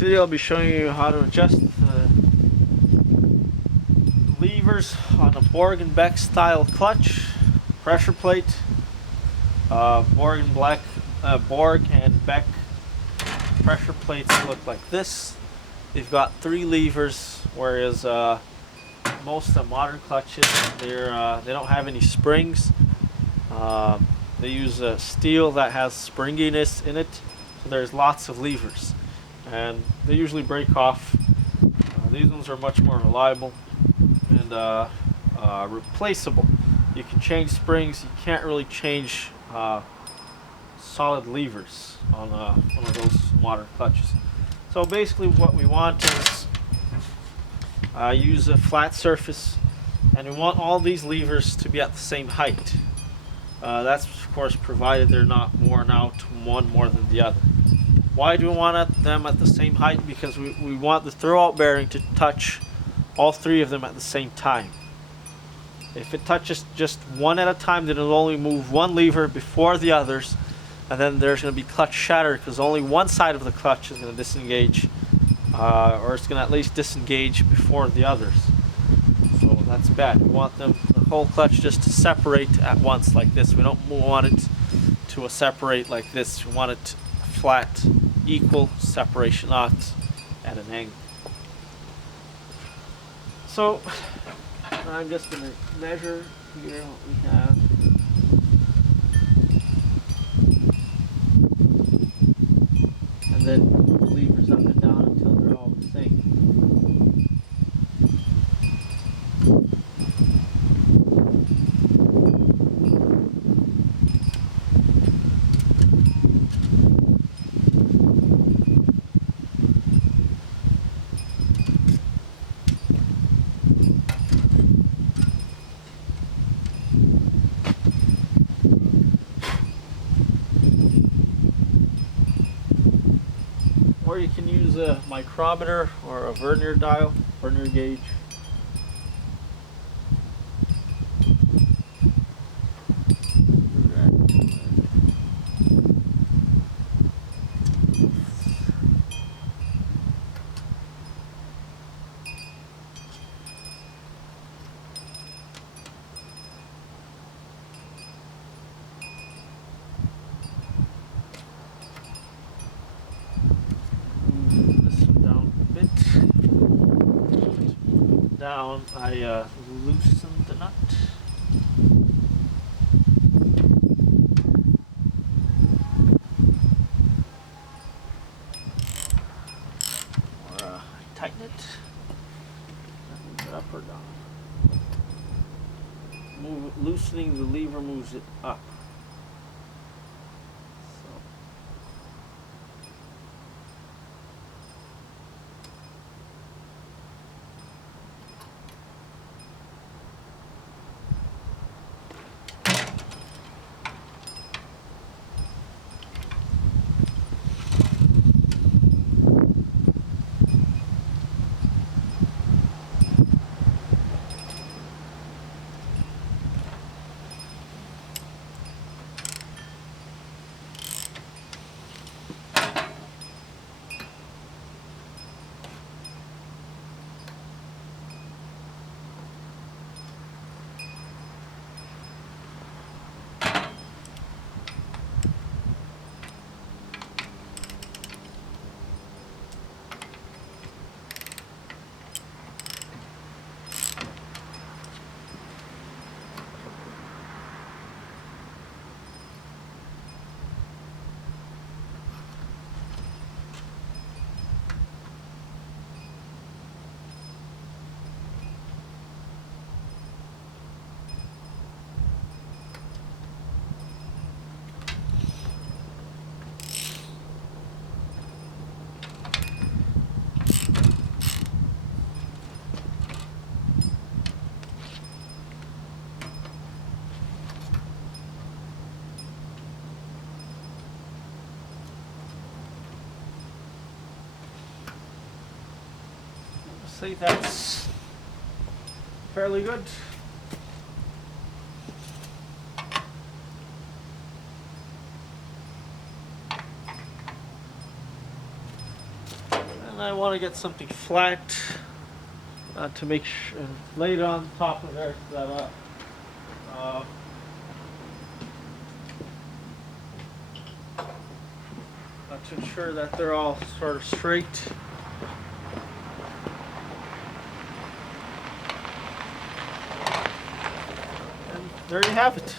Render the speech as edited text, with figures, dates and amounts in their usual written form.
video I'll be showing you how to adjust the levers on a Borg and Beck style clutch, pressure plate. Borg and Beck pressure plates look like this. They've got 3 levers, whereas most of the modern clutches they don't have any springs. They use steel that has springiness in it, so there's lots of levers, and they usually break off. These ones are much more reliable and replaceable. You can change springs. You can't really change solid levers on one of those modern clutches. So basically, what we want is use a flat surface, and we want all these levers to be at the same height. That's of course provided they're not worn out one more than the other. Why do we want them at the same height? Because we want the throwout bearing to touch all 3 of them at the same time. If it touches just one at a time, then it'll only move one lever before the others, and then there's going to be clutch shatter because only one side of the clutch is going to disengage, or it's going to at least disengage before the others. So that's bad. We want the whole clutch just to separate at once like this. We don't want it to separate like this. We want it flat, equal separation, not at an angle. So I'm just going to measure here what we have. And then move the levers up and down until they're all the same. Or you can use a micrometer or a vernier dial, vernier gauge. Down, I loosen the nut. Or tighten it. Move it up or down. Loosening the lever moves it up. See, that's fairly good. And I want to get something flat to make lay it on top of there so that to ensure that they're all sort of straight. And there you have it.